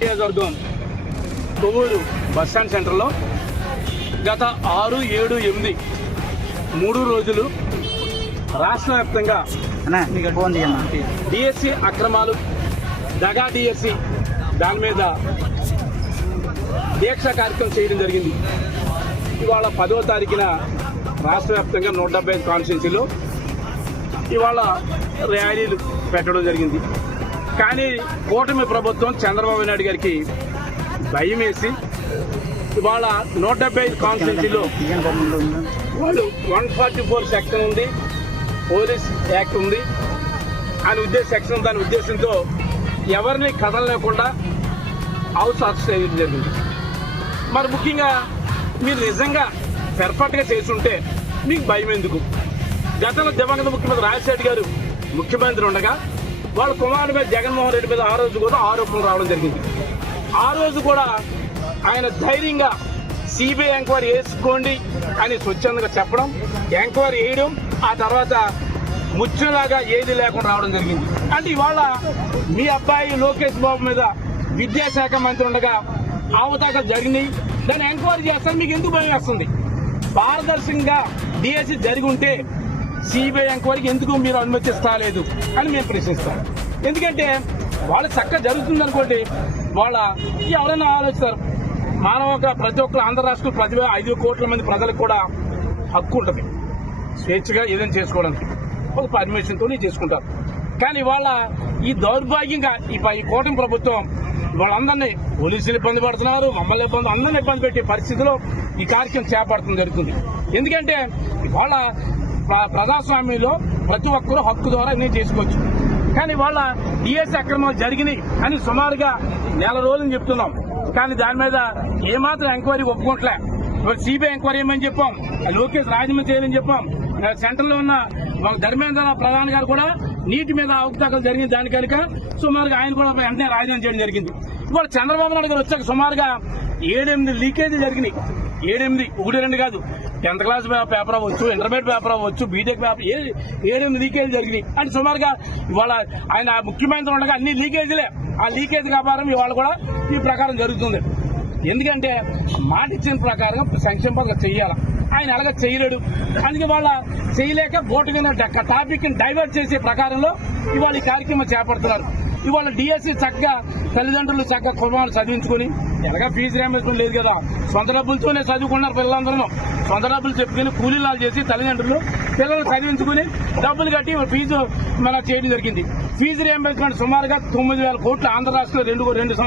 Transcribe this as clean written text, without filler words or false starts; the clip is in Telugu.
నియోజకవర్గం కొవ్వూరు బస్టాండ్ సెంటర్లో గత 6, 7, 8 3 రోజులు రాష్ట్ర వ్యాప్తంగా డిఎస్సి అక్రమాలు, దగా డిఎస్సి దాని మీద దీక్ష కార్యక్రమం చేయడం జరిగింది. ఇవాళ 10వ తారీఖున రాష్ట్ర వ్యాప్తంగా 175 కాన్స్టిట్యున్సీలో ఇవాళ ర్యాలీలు పెట్టడం జరిగింది. కానీ కూటమి ప్రభుత్వం చంద్రబాబు నాయుడు గారికి భయం వేసి ఇవాళ 175 కాన్స్టిట్యున్సీలో వాళ్ళు 144 సెక్షన్ ఉంది, పోలీస్ యాక్ట్ ఉంది అని దాని ఉద్దేశంతో ఎవరిని కదలలేకుండా హౌస్ అరెస్ట్ చేయడం జరిగింది. మరి ముఖ్యంగా మీరు నిజంగా పెర్ఫెక్ట్గా చేస్తుంటే మీకు భయం ఎందుకు? గతంలో దివంగత ముఖ్యమంత్రి రాజశేఖర్ గారు ముఖ్యమంత్రి ఉండగా వాళ్ళ కుమారుడి మీద జగన్మోహన్ రెడ్డి మీద ఆ రోజు కూడా ఆరోపణలు రావడం జరిగింది. ఆ రోజు కూడా ఆయన ధైర్యంగా సిబిఐ ఎంక్వైరీ వేసుకోండి అని స్వచ్ఛందంగా చెప్పడం, ఎంక్వైరీ వేయడం, ఆ తర్వాత ముచ్చులాగా ఏది లేకుండా రావడం జరిగింది. అంటే ఇవాళ మీ అబ్బాయి లోకేష్ బాబు మీద విద్యాశాఖ మంత్రి ఉండగా అవతాకలు జరిగినాయి, దాన్ని ఎంక్వైరీ చేస్తాను, మీకు ఎందుకు భయం వేస్తుంది? పారదర్శకంగా డిఎస్సి జరిగి ఉంటే సిబిఐ ఎంక్వైరీకి ఎందుకు మీరు అనుమతిస్తలేదు అని మేము ప్రశ్నిస్తాం. ఎందుకంటే వాళ్ళు చక్కగా జరుగుతుంది అనుకోండి, వాళ్ళ ఎవరైనా ఆలోచిస్తారు. ప్రతి ఒక్కరు ఆంధ్ర రాష్ట్రం 5 కోట్ల మంది ప్రజలకు కూడా హక్కు ఉంటుంది స్వేచ్ఛగా ఏదైనా చేసుకోవడానికి, ఒక పర్మిషన్తో చేసుకుంటారు. కానీ వాళ్ళ ఈ దౌర్భాగ్యంగా ఈ కూటమి ప్రభుత్వం వాళ్ళందరినీ పోలీసులు ఇబ్బంది పడుతున్నారు, మమ్మల్ని అందరినీ ఇబ్బంది పెట్టే పరిస్థితిలో ఈ కార్యక్రమం చేపడుతుంది జరుగుతుంది. ఎందుకంటే వాళ్ళ ప్రజాస్వామ్యంలో ప్రతి ఒక్కరూ హక్కు ద్వారా నేను చేసుకోవచ్చు. కానీ వాళ్ళ డిఎస్సి అక్రమాలు జరిగినాయి అని సుమారుగా 4 రోజులు చెప్తున్నాం. కానీ దాని మీద ఏమాత్రం ఎంక్వైరీ ఒప్పుకోవట్లే. సిబిఐ ఎంక్వైరీ ఏమని చెప్పాం, లోకేష్ రాజమండ్రి చేయాలని చెప్పాం. సెంటర్లో ఉన్న ధర్మేంద్ర ప్రధాని గారు కూడా నీటి మీద అవకతవకలు జరిగింది, దాని కనుక సుమారుగా ఆయన కూడా వెంటనే రాజీనామా చేయడం జరిగింది. ఇవాళ చంద్రబాబు నాయుడు గారు వచ్చాక సుమారుగా 7-8 లీకేజీలు జరిగినాయి. 7-8, 1-2 కాదు, 10th క్లాస్ పేపర్ అవ్వచ్చు, ఇంటర్మీడియట్ పేపర్ అవ్వచ్చు, బీటెక్ పేపర్, 7-8 లీకేజీలు జరిగినాయి. అంటే సుమారుగా ఇవాళ ఆయన ముఖ్యమంత్రి ఉండగా అన్ని లీకేజీలే. ఆ లీకేజ్ వ్యాపారం ఇవాళ కూడా ఈ ప్రకారం జరుగుతుంది. ఎందుకంటే మాట ఇచ్చిన ప్రకారం సంక్షేమ పథకం చెయ్యాలి, ఆయన అలాగే చేయలేడు. అందుకే వాళ్ళ చేయలేక బోటు మీద టాపిక్ ని డైవర్ట్ చేసే ప్రకారంలో ఇవాళ ఈ కార్యక్రమం చేపడుతున్నారు. ఇవాళ డిఎస్సి చక్కగా తల్లిదండ్రులు చక్కగా కుటుంబాలు చదివించుకుని, ఎలాగా ఫీజు రియంబర్స్మెంట్ లేదు కదా, సొంత డబ్బులతోనే చదువుకున్నారు పిల్లలందరూ. సొంత డబ్బులు చెప్పుకుని కూలీలాలు చేసి తల్లిదండ్రులు పిల్లలు చదివించుకుని డబ్బులు కట్టి ఫీజు మనం చేయడం జరిగింది. ఫీజు రియంబర్స్మెంట్ సుమారుగా 9,000 కోట్లు ఆంధ్ర రాష్ట్రంలో 2 సంవత్సరాలు